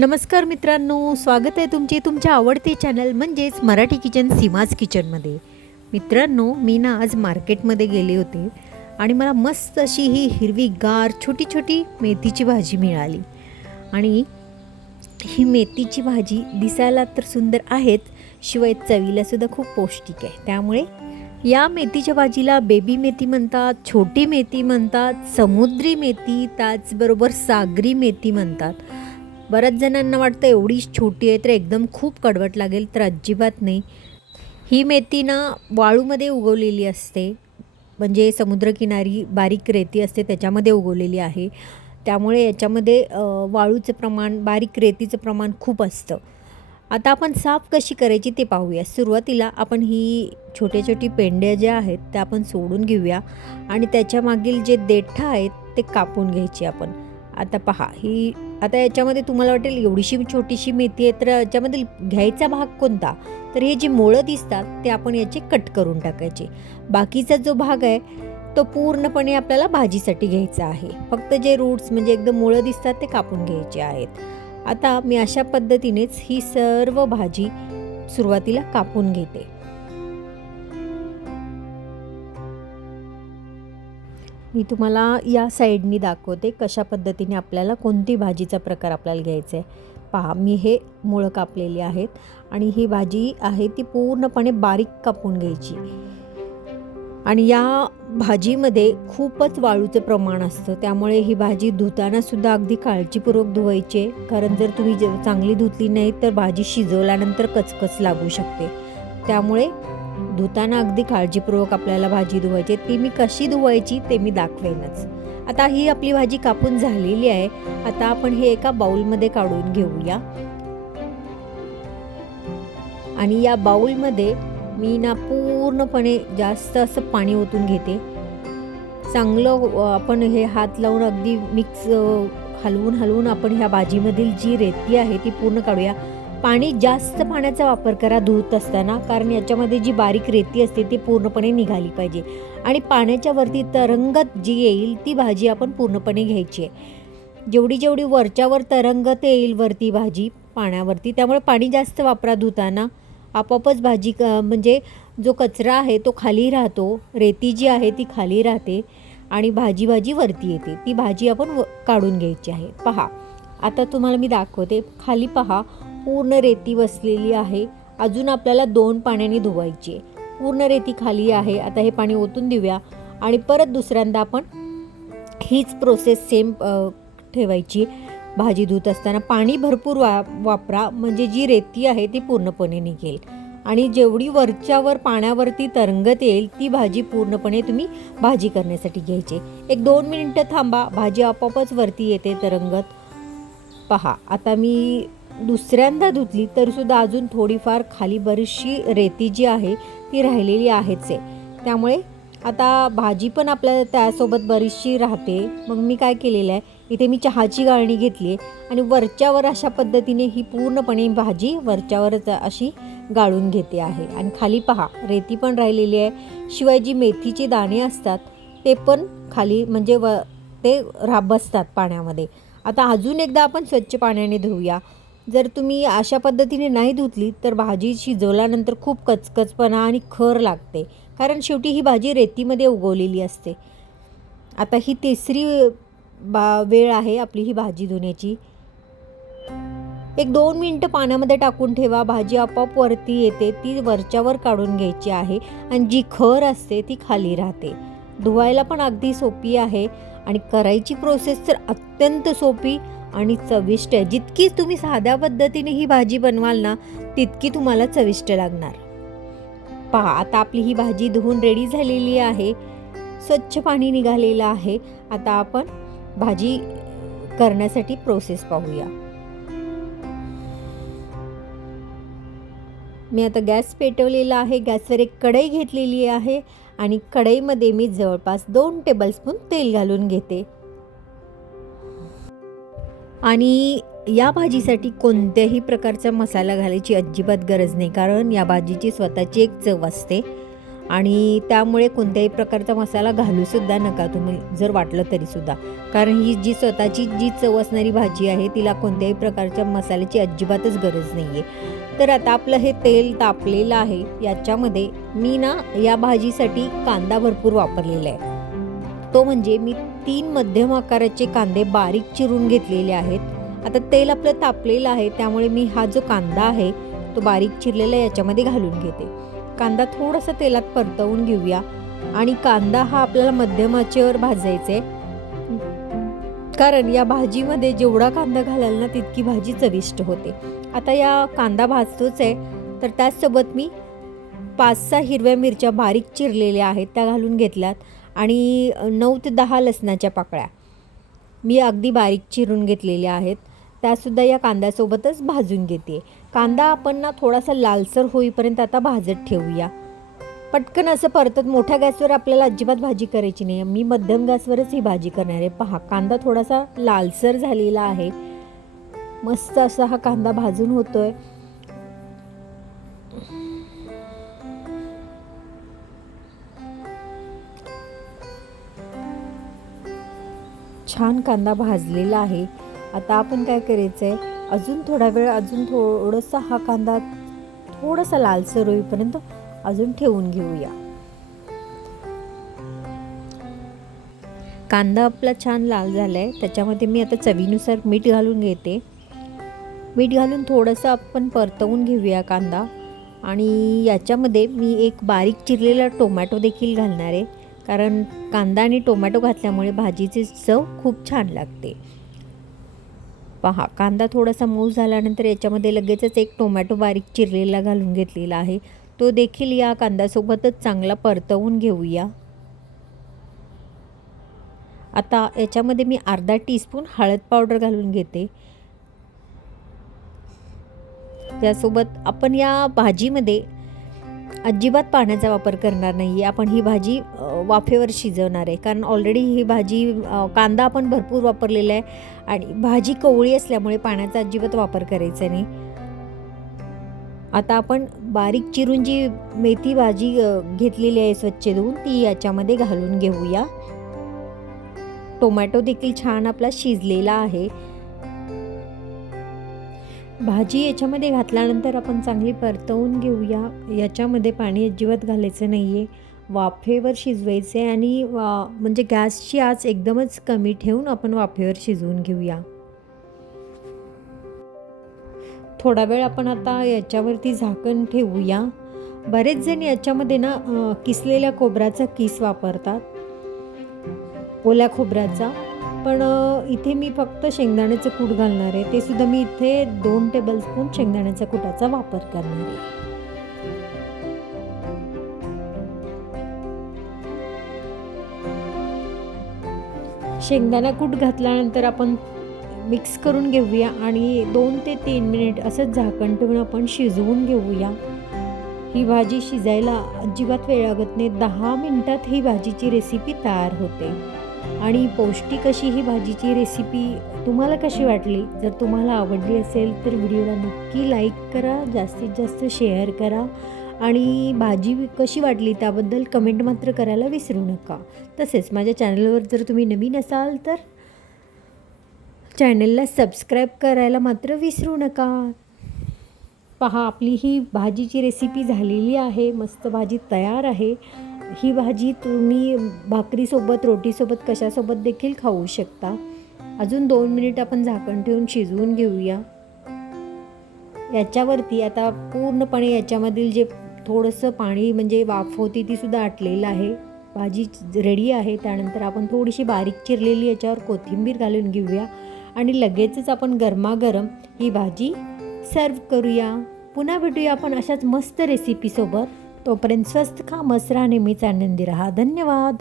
नमस्कार मित्रांनो, स्वागत आहे तुमचे तुमच्या आवडते चॅनल म्हणजेच मराठी किचन सीमाज किचनमध्ये. मित्रांनो, मी ना आज मार्केटमध्ये गेले होते आणि मला मस्त अशी ही हिरवीगार छोटी छोटी मेथीची भाजी मिळाली. आणि ही मेथीची भाजी दिसायला तर सुंदर आहेच, शिवाय चवीला सुद्धा खूप पौष्टिक आहे. त्यामुळे या मेथीच्या भाजीला बेबी मेथी म्हणतात, छोटी मेथी म्हणतात, समुद्री मेथी, त्याचबरोबर सागरी मेथी म्हणतात. बऱ्याच जणांना वाटतं एवढी छोटी आहे तर एकदम खूप कडवट लागेल, तर अजिबात नाही. ही मेथी ना वाळूमध्ये उगवलेली असते, म्हणजे समुद्रकिनारी बारीक रेती असते त्याच्यामध्ये उगवलेली आहे. त्यामुळे याच्यामध्ये वाळूचं प्रमाण, बारीक रेतीचं प्रमाण खूप असतं. आता आपण साफ कशी करायची ते पाहूया. सुरुवातीला आपण ही छोटे छोटी पेंड्या ज्या आहेत त्या आपण सोडून घेऊया आणि त्याच्या मागील जे देठं आहेत ते कापून घ्यायचे आपण. आता पहा, आता याच्यामध्ये तुम्हाला वाटेल एवढीशी छोटीशी मेथी आहे तर याच्यामध्ये घ्यायचा भाग कोणता, तर हे जे मुळं दिसतात ते आपण याचे कट करून टाकायचे. बाकीचा जो भाग आहे तो पूर्णपणे आपल्याला भाजीसाठी घ्यायचा आहे. फक्त जे रूट्स म्हणजे एकदम मुळं दिसतात ते कापून घ्यायचे आहेत. आता मी अशा पद्धतीनेच ही सर्व भाजी सुरुवातीला कापून घेते. मी तुम्हाला या साईडनी दाखवते कशा पद्धतीने आपल्याला कोणती भाजीचा प्रकार आपल्याला घ्यायचा आहे. पहा, मी हे मुळं कापलेली आहेत आणि ही भाजी आहे ती पूर्णपणे बारीक कापून घ्यायची. आणि या भाजीमध्ये खूपच वाळूचं प्रमाण असतं, त्यामुळे ही भाजी धुताना सुद्धा अगदी काळजीपूर्वक धुवायची, कारण जर तुम्ही चांगली धुतली नाही तर भाजी शिजवल्यानंतर कचकच लागू शकते. त्यामुळे धुताना अगदी काळजीपूर्वक आपल्याला भाजी धुवायची. ती मी कशी धुवायची ते मी दाखवेनच. आता ही आपली भाजी कापून झालेली आहे. आता आपण हे एका बाउलमध्ये काढून घेऊया. आणि या बाउलमध्ये मी ना पूर्णपणे जास्त असं पाणी ओतून घेते. चांगलं आपण हे हात लावून अगदी मिक्स हलवून आपण ह्या भाजीमधील जी रेती आहे ती पूर्ण काढूया. जास्त पाण्याचा वापर करा धुत असताना, कारण याच्यामध्ये जी बारीक रेती असते ती पूर्णपणे निघाली पाहिजे. आणि पाण्याच्या वरती तरंगत जी येईल ती भाजी आपण पूर्णपणे घ्यायची आहे. जेवढी वरच्यावर तरंगत येईल वरती भाजी पाण्यावरती, त्यामुळे पाणी जास्त वापरा धुताना. आपोआपच भाजी म्हणजे जो कचरा आहे तो खाली राहतो, रेती जी आहे ती खाली राहते आणि भाजी वरती येते. ती भाजी आपण काढून घ्यायची आहे. पहा, आता तुम्हाला मी दाखवते. खाली पहा, पूर्ण रेती बसलेली आहे. अजून आपल्याला 2 पाण्याने धुवायची आहे. पूर्ण रेती खाली आहे. आता हे पाणी ओतून देऊया आणि परत दुसऱ्यांदा आपण हीच प्रोसेस सेम ठेवायची. भाजी धुत असताना पाणी भरपूर वापरा, म्हणजे जी रेती आहे ती पूर्णपणे निघेल. आणि जेवढी वरच्यावर पाण्यावरती तरंगत येईल ती भाजी पूर्णपणे तुम्ही भाजी करण्यासाठी घ्यायची. 1-2 मिनिटं थांबा, भाजी आपोआपच वरती येते तरंगत. पहा, आता मी दुसऱ्यांदा धुतली तरीसुद्धा अजून थोडीफार खाली बरीचशी रेती जी आहे ती राहिलेली आहेच आहे. त्यामुळे आता भाजी पण आपल्याला त्यासोबत बरीचशी राहते. मग मी काय केलेलं आहे, इथे मी चहाची गाळणी घेतली आहे आणि वरच्यावर अशा पद्धतीने ही पूर्णपणे भाजी वरच्यावरच अशी गाळून घेते आहे. आणि खाली पहा, रेती पण राहिलेली आहे. शिवाय जी मेथीचे दाणे असतात ते पण खाली म्हणजे ते बसतात पाण्यामध्ये. आता अजून एकदा आपण स्वच्छ पाण्याने धुऊया. जर तुम्ही अशा पद्धतीने नाही धुतली तर भाजी शिजवल्यानंतर खूप कचकचपणा आणि खर लागते, कारण शेवटी ही भाजी रेतीमध्ये उगवलेली असते. आता ही तिसरी वेळ आहे आपली ही भाजी धुण्याची. 1-2 मिनिटं पाण्यामध्ये टाकून ठेवा, भाजी आपोआप वरती येते. ती वरच्यावर काढून घ्यायची आहे आणि जी खर असते ती खाली राहते. धुवायला पण अगदी सोपी आहे आणि करायची प्रोसेस तर अत्यंत सोपी आणि चविष्ट आहे. जितकी तुम्ही साध्या पद्धतीने ही भाजी बनवाल ना तितकी तुम्हाला चविष्ट लागणार. पहा, आता आपली ही भाजी धुवून रेडी झालेली आहे. स्वच्छ पाणी निघालेलं आहे. आता आपण भाजी करण्यासाठी प्रोसेस पाहूया. मी आता गॅस पेटवलेला आहे. गॅसवर एक कढई घेतलेली आहे आणि कढईमध्ये मी जवळपास 2 टेबलस्पून तेल घालून घेते. आणि या भाजीसाठी कोणत्याही प्रकारचा मसाला घालायची अजिबात गरज नाही, कारण या भाजीची स्वतःची एक चव असते. आणि त्यामुळे कोणत्याही प्रकारचा मसाला घालूसुद्धा नका तुम्ही जर वाटलं तरीसुद्धा, कारण ही जी स्वतःची जी चव असणारी भाजी आहे तिला कोणत्याही प्रकारच्या मसाल्याची अजिबातच गरज नाही आहे. तर आता आपलं हे तेल तापलेलं आहे. याच्यामध्ये मी ना या भाजीसाठी कांदा भरपूर वापरलेला आहे. तो म्हणजे मी 3 मध्यम आकाराचे कांदे बारीक चिरून घेतलेले आहेत. आता तेल आपलं तापलेलं आहे त्यामुळे मी हा जो कांदा आहे तो बारीक चिरलेला याच्यामध्ये घालून घेते. कांदा थोडासा तेलात परतवून घेऊया आणि कांदा हा आपल्याला मध्यम आचेवर भाजायचा आहे, कारण या भाजीमध्ये जेवढा कांदा घालाल ना तितकी भाजी चविष्ट होते. आता या कांदा भाजतोच आहे तर त्याचसोबत मी 5-6 हिरव्या मिरच्या बारीक चिरलेल्या आहेत त्या घालून घेतल्यात आणि 9 ते 10 लसणाच्या पाकळ्या मी अगदी बारीक चिरून घेतलेल्या आहेत, त्यासुद्धा या कांद्यासोबतच भाजून घेते. कांदा आपण ना थोडासा लालसर होईपर्यंत आता भाजत ठेवूया. पटकन असं परतत मोठ्या गॅसवर आपल्याला अजिबात भाजी करायची नाही, मी मध्यम गॅसवरच ही भाजी करणार आहे. पहा, कांदा थोडासा लालसर झालेला आहे. मस्त असा हा कांदा भाजून होतोय. छान कांदा भाजलेला आहे. आता आपण काय करायचं आहे, अजून थोडा वेळ अजून थोडासा हा कांदा थोडासा लालसर होईपर्यंत अजून ठेवून घेऊया. कांदा आपला छान लाल झाला आहे. त्याच्यामध्ये मी आता चवीनुसार मीठ घालून घेते. मीठ घालून थोडंसं आपण परतवून घेऊया कांदा आणि याच्यामध्ये मी एक बारीक चिरलेला टोमॅटो देखील घालणार आहे, कारण कांदा आणि टोमॅटो घातल्यामुळे भाजीची चव खूप छान लागते. पहा, कांदा थोडासा मऊ झाल्यानंतर याच्यामध्ये लगेचच एक टोमॅटो बारीक चिरलेला घालून घेतलेला आहे. तो देखील या कांद्यासोबतच चांगला परतवून घेऊया. आता याच्यामध्ये मी अर्धा टीस्पून हळद पावडर घालून घेते. त्यासोबत आपण या भाजीमध्ये अजिबात पाण्याचा वापर करणार नाही आहे. आपण ही भाजी वाफेवर शिजवणार आहे, कारण ऑलरेडी ही भाजी कांदा आपण भरपूर वापरलेला आहे आणि भाजी कवळी असल्यामुळे पाण्याचा अजिबात वापर करायचा नाही. आता आपण बारीक चिरून जी मेथी भाजी घेतलेली आहे स्वच्छ धुवून ती याच्यामध्ये घालून घेऊया. टोमॅटो देखील छान आपला शिजलेला आहे. भाजी याच्यामध्ये घातल्यानंतर आपण चांगली परतवून घेऊया. याच्यामध्ये पाणी अजिबात घालायचं नाही आहे, वाफेवर शिजवायचे आणि म्हणजे गॅसची आच एकदमच कमी ठेवून आपण वाफेवर शिजवून घेऊया. थोडा वेळ आपण आता याच्यावरती झाकण ठेवूया. बरेच जण याच्यामध्ये ना किसलेल्या खोबऱ्याचा किस वापरतात, ओल्या खोबऱ्याचा, पण इथे मी फक्त शेंगदाण्याचं कूट घालणार आहे. ते सुद्धा मी इथे 2 टेबलस्पून शेंगदाण्याच्या कुटाचा वापर करणार आहे. शेंगदाणा कूट घातल्यानंतर आपण मिक्स करून घेऊया आणि 2 ते 3 मिनिट असं झाकण ठेवून आपण शिजवून घेऊया. ही भाजी शिजायला अजिबात वेळ लागत नाही. 10 मिनिटात ही भाजीची रेसिपी तयार होते आणि पौष्टिक अशी ही भाजीची रेसिपी तुम्हाला कशी वाटली? जर तुम्हाला आवडली असेल तर व्हिडिओला नक्की लाईक करा, जास्तीत जास्त शेअर करा आणि भाजी कशी वाटली त्याबद्दल कमेंट मात्र करायला विसरू नका. तसेच माझ्या चॅनलवर जर तुम्ही नवीन असाल तर चॅनलला सबस्क्राईब करायला मात्र विसरू नका. पहा, आपली ही भाजीची रेसिपी झालेली आहे. मस्त भाजी तयार आहे. ही भाजी तुम्ही भाकरीसोबत, रोटीसोबत, कशासोबत देखील खाऊ शकता. अजून 2 मिनिट आपण झाकण ठेवून शिजवून घेऊया. याच्यावरती आता पूर्णपणे याच्यामधील जे थोडंसं पाणी म्हणजे वाफ होती ती सुद्धा आटलेलं आहे. भाजी रेडी आहे. त्यानंतर आपण थोडीशी बारीक चिरलेली याच्यावर कोथिंबीर घालून घेऊया आणि लगेचच आपण गरमागरम ही भाजी सर्व करूया. पुन्हा भेटूया आपण अशाच मस्त रेसिपीसोबत. तोपर्यंत स्वस्त खा, मस्त राहा, नेहमीच आनंदी राहा. धन्यवाद.